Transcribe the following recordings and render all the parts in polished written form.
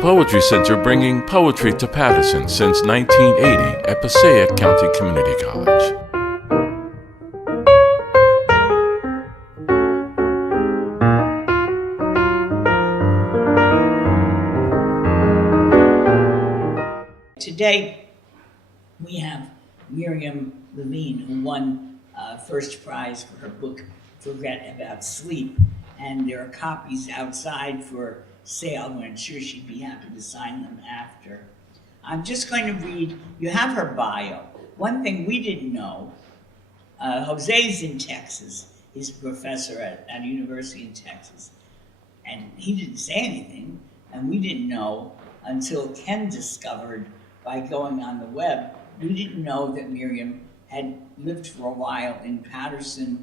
Poetry Center, bringing poetry to Paterson since 1980 at Passaic County Community College. Today, we have Miriam Levine, who won first prize for her book, Forget About Sleep. And there are copies outside for sale. I'm sure she'd be happy to sign them after. I'm just going to read, you have her bio. One thing we didn't know, Jose's in Texas. He's a professor at a university in Texas. And he didn't say anything, and we didn't know until Ken discovered by going on the web. We didn't know that Miriam had lived for a while in Paterson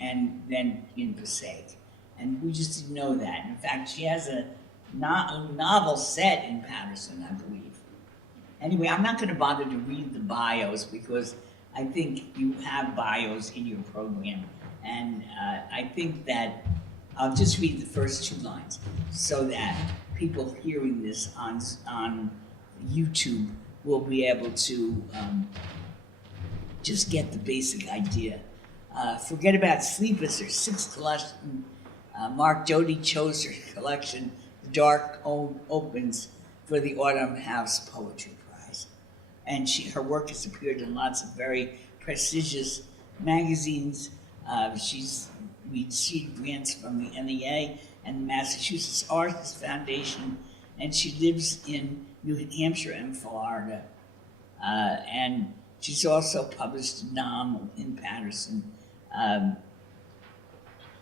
and then in Passaic. And we just didn't know that. In fact, she has a novel set in Paterson, I believe. Anyway, I'm not going to bother to read the bios because I think you have bios in your program. And I think that I'll just read the first two lines so that people hearing this on YouTube will be able to just get the basic idea. Forget About Sleep is her sixth collection. Mark Doty chose her collection, The Dark Opens, for the Autumn House Poetry Prize. And her work has appeared in lots of very prestigious magazines. She's received grants from the NEA and the Massachusetts Arts Foundation, and she lives in New Hampshire and Florida. And she's also published a novel in Paterson.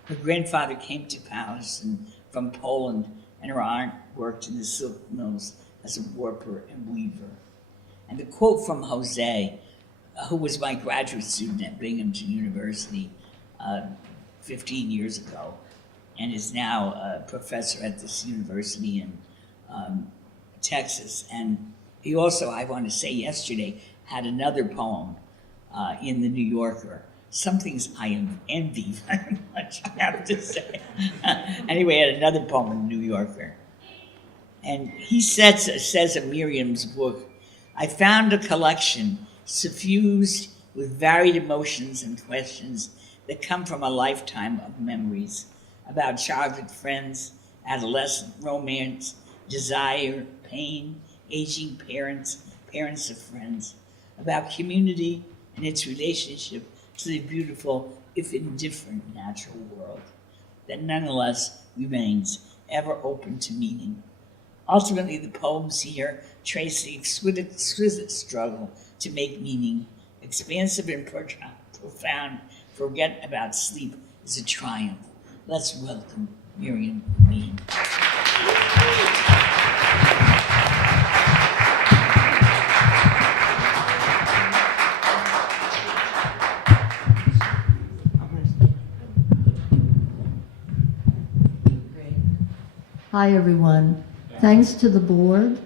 Her grandfather came to Paterson from Poland, and her aunt worked in the silk mills as a warper and weaver. And the quote from Jose, who was my graduate student at Binghamton University 15 years ago, and is now a professor at this university in Texas. And he also, I want to say yesterday, had another poem in the New Yorker. Some things I envy very much, I have to say. Anyway, I had another poem in the New Yorker. And he says of Miriam's book, I found a collection suffused with varied emotions and questions that come from a lifetime of memories about childhood friends, adolescent romance, desire, pain, aging parents, parents of friends, about community and its relationship to the beautiful, if indifferent, natural world that nonetheless remains ever open to meaning. Ultimately, the poems here trace the exquisite struggle to make meaning, expansive and profound. Forget About Sleep is a triumph. Let's welcome Miriam Levine. Hi, everyone. Thanks to the board,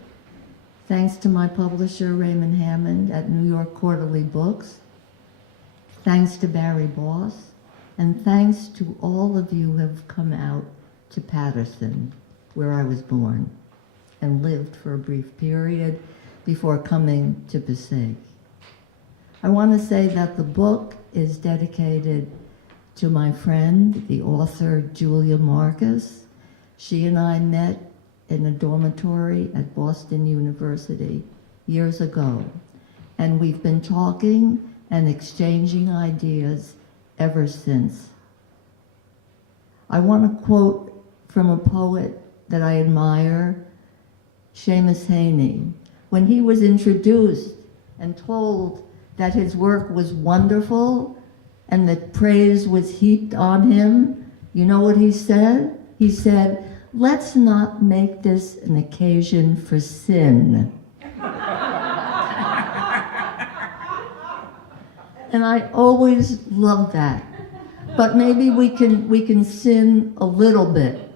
thanks to my publisher, Raymond Hammond at NYQ Quarterly Books, thanks to Barry Boss, and thanks to all of you who have come out to Paterson, where I was born and lived for a brief period before coming to Passaic. I want to say that the book is dedicated to my friend, the author Julia Marcus. She and I met in a dormitory at Boston University years ago, and we've been talking and exchanging ideas ever since. I want to quote from a poet that I admire, Seamus Heaney. When he was introduced and told that his work was wonderful and that praise was heaped on him, you know what he said? He said, let's not make this an occasion for sin. And I always love that. But maybe we can sin a little bit.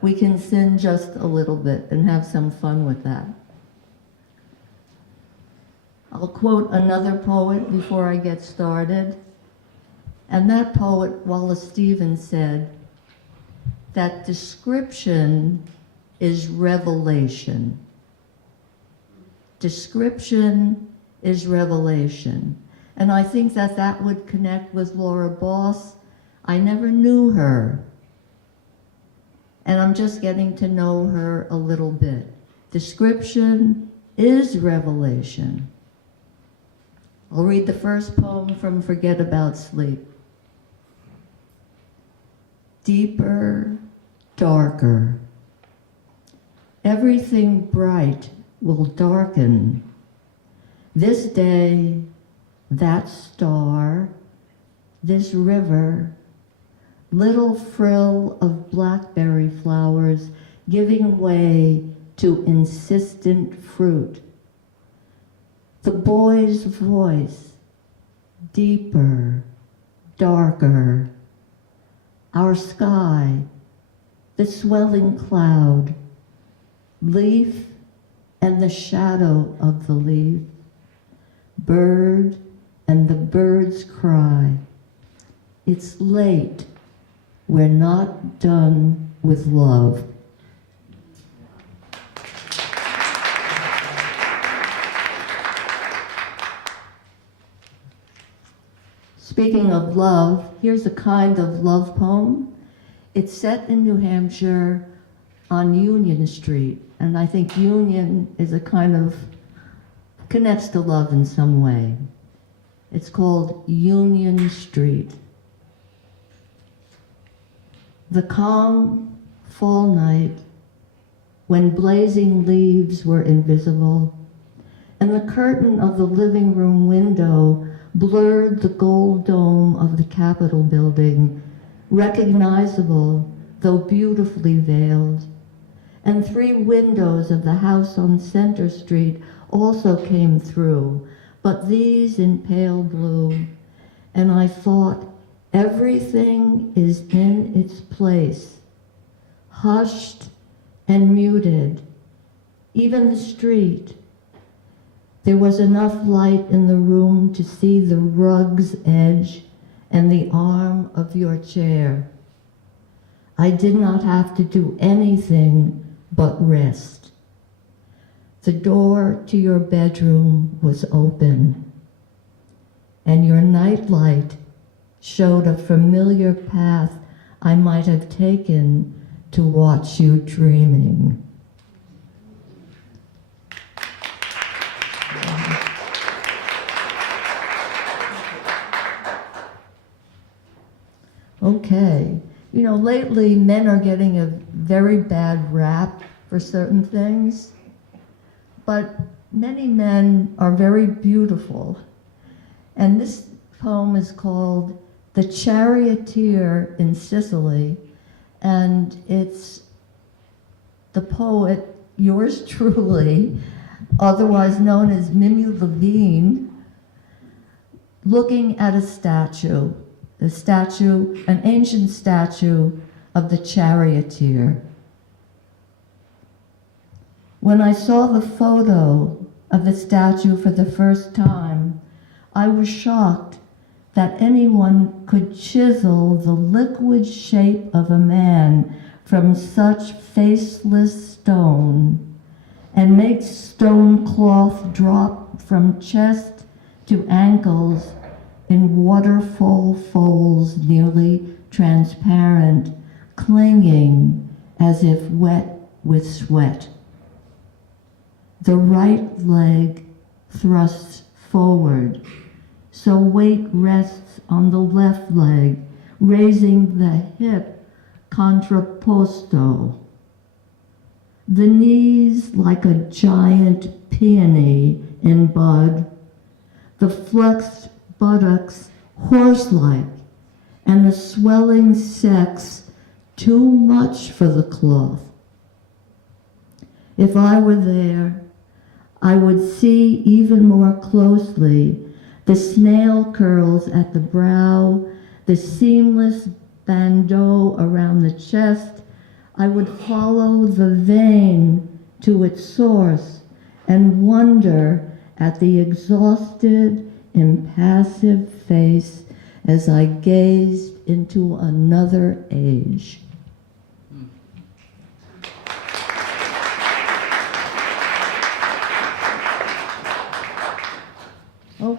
We can sin just a little bit and have some fun with that. I'll quote another poet before I get started. And that poet, Wallace Stevens, said that description is revelation. Description is revelation. And I think that that would connect with Laura Boss. I never knew her. And I'm just getting to know her a little bit. Description is revelation. I'll read the first poem from Forget About Sleep. Deeper, darker. Everything bright will darken. This day, that star, this river, little frill of blackberry flowers giving way to insistent fruit. The boy's voice, deeper, darker. Our sky, the swelling cloud, leaf and the shadow of the leaf, bird and the bird's cry. It's late, we're not done with love. Speaking of love, here's a kind of love poem. It's set in New Hampshire on Union Street, and I think Union is a kind of, connects to love in some way. It's called Union Street. The calm fall night, when blazing leaves were invisible, and the curtain of the living room window blurred the gold dome of the Capitol building, recognizable though beautifully veiled. And 3 windows of the house on Center Street also came through, but these in pale blue. And I thought, everything is in its place, hushed and muted, even the street. There was enough light in the room to see the rug's edge and the arm of your chair. I did not have to do anything but rest. The door to your bedroom was open, and your nightlight showed a familiar path I might have taken to watch you dreaming. Okay, you know, lately men are getting a very bad rap for certain things, but many men are very beautiful. And this poem is called The Charioteer in Sicily, and it's the poet, yours truly, otherwise known as Miriam Levine, looking at a statue, an ancient statue of the charioteer. When I saw the photo of the statue for the first time, I was shocked that anyone could chisel the liquid shape of a man from such faceless stone and make stone cloth drop from chest to ankles in waterfall folds nearly transparent, clinging as if wet with sweat. The right leg thrusts forward, so weight rests on the left leg, raising the hip contrapposto. The knees like a giant peony in bud, the flexed buttocks horse-like, and the swelling sex too much for the cloth. If I were there, I would see even more closely the snail curls at the brow, the seamless bandeau around the chest. I would follow the vein to its source and wonder at the exhausted, impassive face as I gazed into another age.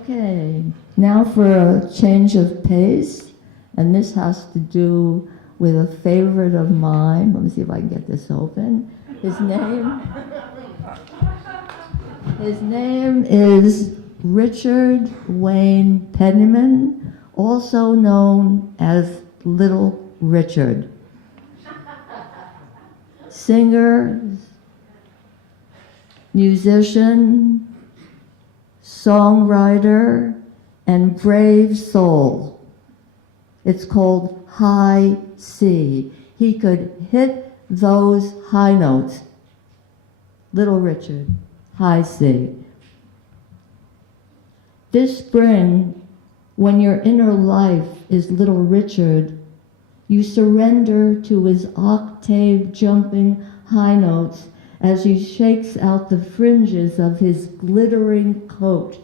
Okay, now for a change of pace, and this has to do with a favorite of mine. Let me see if I can get this open. His name is Richard Wayne Penniman, also known as Little Richard. Singer, musician, songwriter, and brave soul. It's called High C. He could hit those high notes. Little Richard, High C. This spring, when your inner life is Little Richard, you surrender to his octave-jumping high notes as he shakes out the fringes of his glittering coat.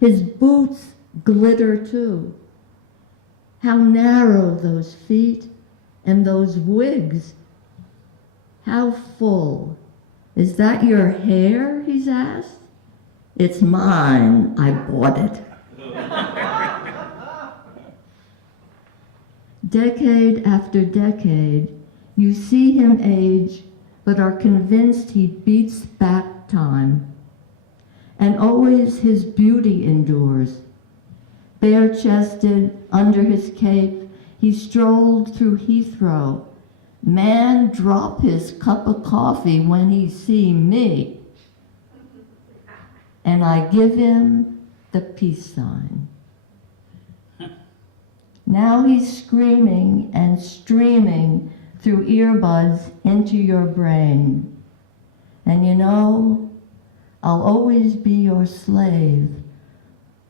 His boots glitter too. How narrow those feet and those wigs. How full. Is that your hair, he's asked? It's mine, I bought it. Decade after decade, you see him age, but are convinced he beats back time. And always his beauty endures. Bare-chested, under his cape, he strolled through Heathrow. Man drop his cup of coffee when he see me. And I give him the peace sign. Now he's screaming and streaming through earbuds into your brain. And you know, I'll always be your slave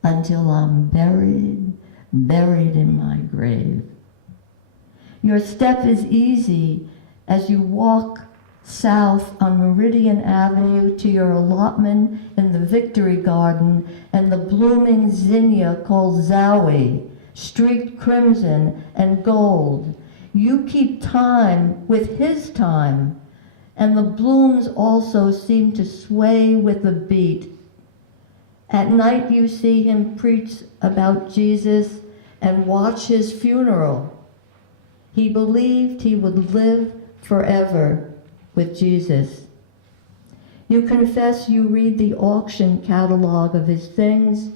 until I'm buried in my grave. Your step is easy as you walk south on Meridian Avenue to your allotment in the Victory Garden and the blooming zinnia called Zowie, streaked crimson and gold. You keep time with his time, and the blooms also seem to sway with the beat. At night you see him preach about Jesus and watch his funeral. He believed he would live forever with Jesus. You confess you read the auction catalog of his things.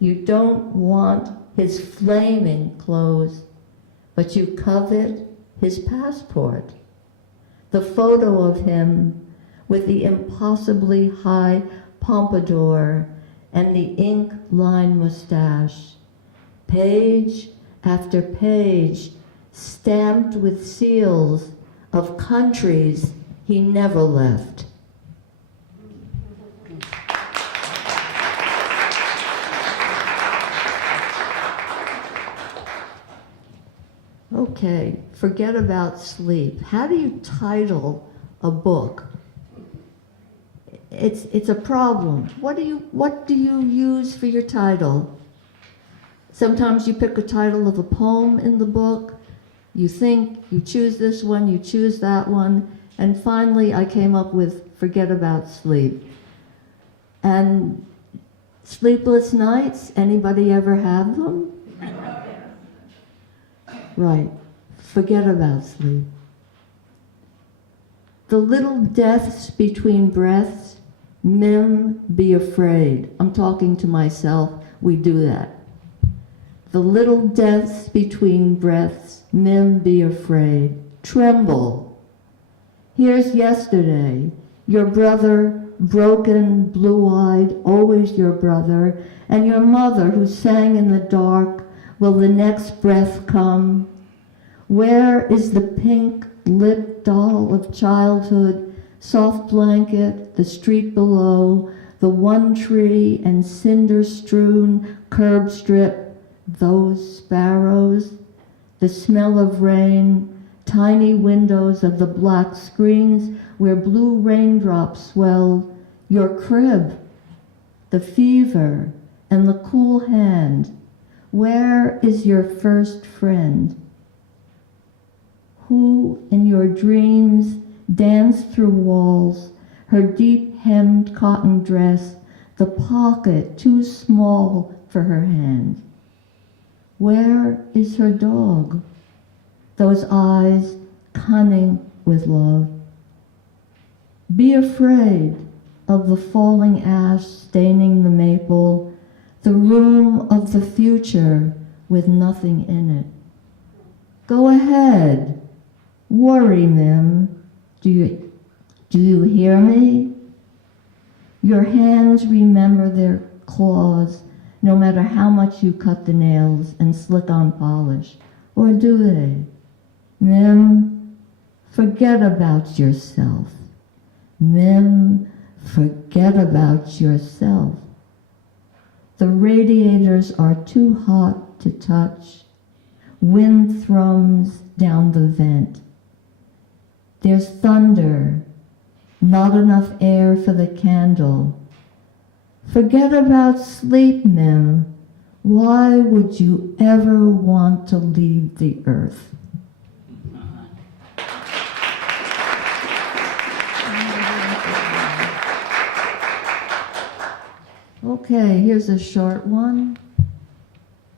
You don't want his flaming clothes, but you covet his passport. The photo of him with the impossibly high pompadour and the ink-lined mustache. Page after page stamped with seals of countries he never left. Okay, forget about sleep. How do you title a book? It's a problem. What do you use for your title? Sometimes you pick a title of a poem in the book. You think, you choose this one, you choose that one, and finally I came up with Forget About Sleep. And sleepless nights, anybody ever have them? Right, forget about sleep. The little deaths between breaths, Mim, be afraid. I'm talking to myself, we do that. The little deaths between breaths, Mim, be afraid. Tremble. Here's yesterday, your brother, broken, blue-eyed, always your brother, and your mother who sang in the dark, will the next breath come? Where is the pink-lipped doll of childhood, soft blanket, the street below, the one tree and cinder-strewn curb strip, those sparrows, the smell of rain, tiny windows of the black screens where blue raindrops swell, your crib, the fever and the cool hand. Where is your first friend? Who in your dreams danced through walls, her deep-hemmed cotton dress, the pocket too small for her hand. Where is her dog? Those eyes cunning with love. Be afraid of the falling ash staining the maple, the room of the future with nothing in it. Go ahead, worry, Mim. Do you hear me? Your hands remember their claws, no matter how much you cut the nails and slick on polish. Or do they? Mim, forget about yourself. Mim, forget about yourself. The radiators are too hot to touch. Wind thrums down the vent. There's thunder, not enough air for the candle. Forget about sleep, Mim. Why would you ever want to leave the earth? Okay, here's a short one.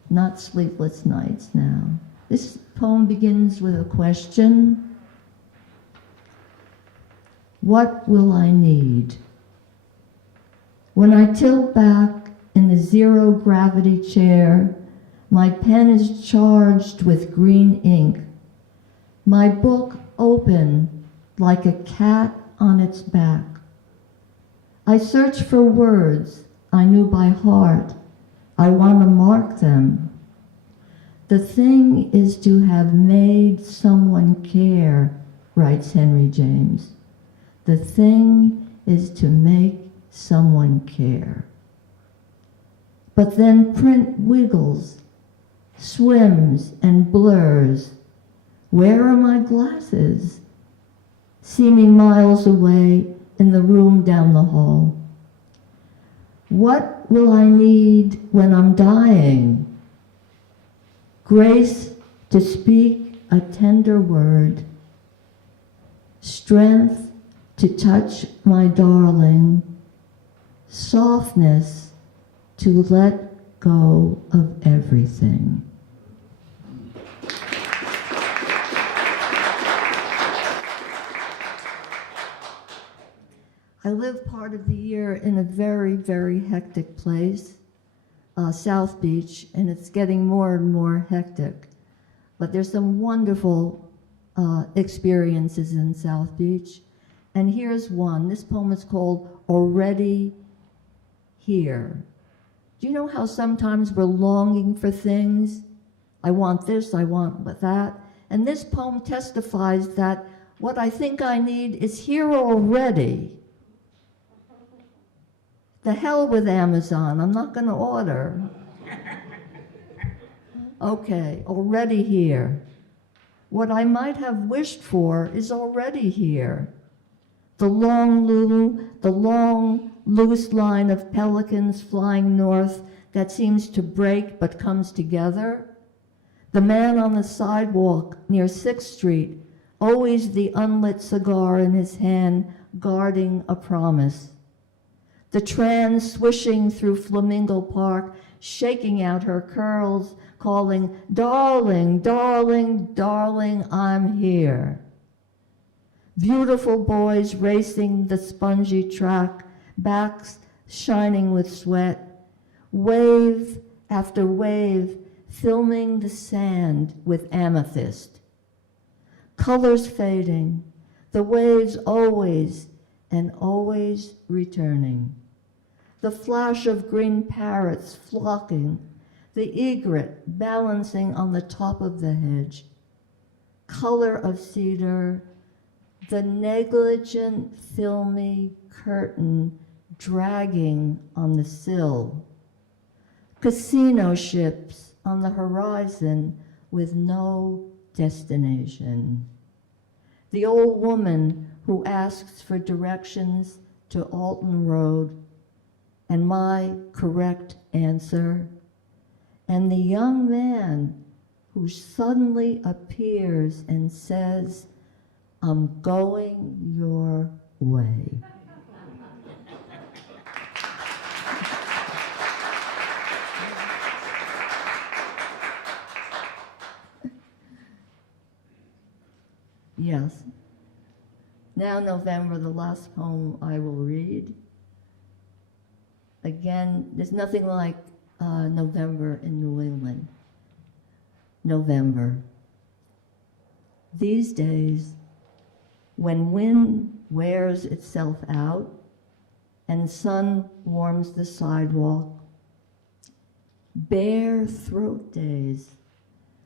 Not sleepless nights now. This poem begins with a question. What will I need? When I tilt back in the zero gravity chair, my pen is charged with green ink. My book open like a cat on its back. I search for words I knew by heart. I want to mark them. The thing is to have made someone care, writes Henry James. The thing is to make someone care. But then print wiggles, swims and blurs. Where are my glasses? Seeming miles away in the room down the hall. What will I need when I'm dying? Grace to speak a tender word, strength to touch my darling, softness to let go of everything. I live part of the year in a very, very hectic place, South Beach, and it's getting more and more hectic. But there's some wonderful experiences in South Beach. And here's one. This poem is called Already Here. Do you know how sometimes we're longing for things? I want this, I want that. And this poem testifies that what I think I need is here already. The hell with Amazon, I'm not going to order. Okay, already here. What I might have wished for is already here. The long loose line of pelicans flying north that seems to break but comes together. The man on the sidewalk near 6th Street, always the unlit cigar in his hand, guarding a promise. The tran swishing through Flamingo Park, shaking out her curls, calling, darling, darling, darling, I'm here. Beautiful boys racing the spongy track, backs shining with sweat, wave after wave, filming the sand with amethyst. Colors fading, the waves always and always returning. The flash of green parrots flocking, the egret balancing on the top of the hedge. Color of cedar, the negligent filmy curtain dragging on the sill. Casino ships on the horizon with no destination. The old woman who asks for directions to Alton Road, and my correct answer, and the young man who suddenly appears and says, I'm going your way. Now November, the last poem I will read. Again, there's nothing like November in New England. November. These days, when wind wears itself out and sun warms the sidewalk, bare throat days,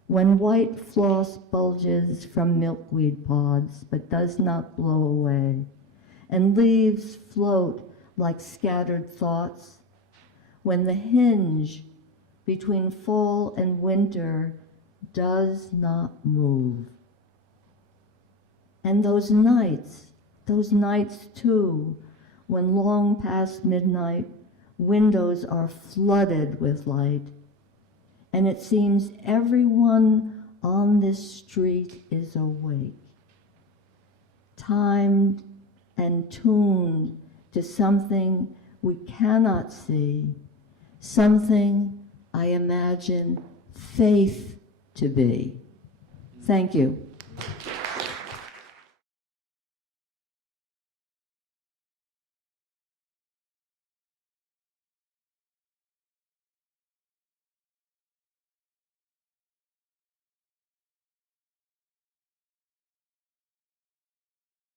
when white floss bulges from milkweed pods but does not blow away, and leaves float like scattered thoughts, when the hinge between fall and winter does not move. And those nights too, when long past midnight, windows are flooded with light, and it seems everyone on this street is awake, timed and tuned to something we cannot see, something I imagine faith to be. Thank you.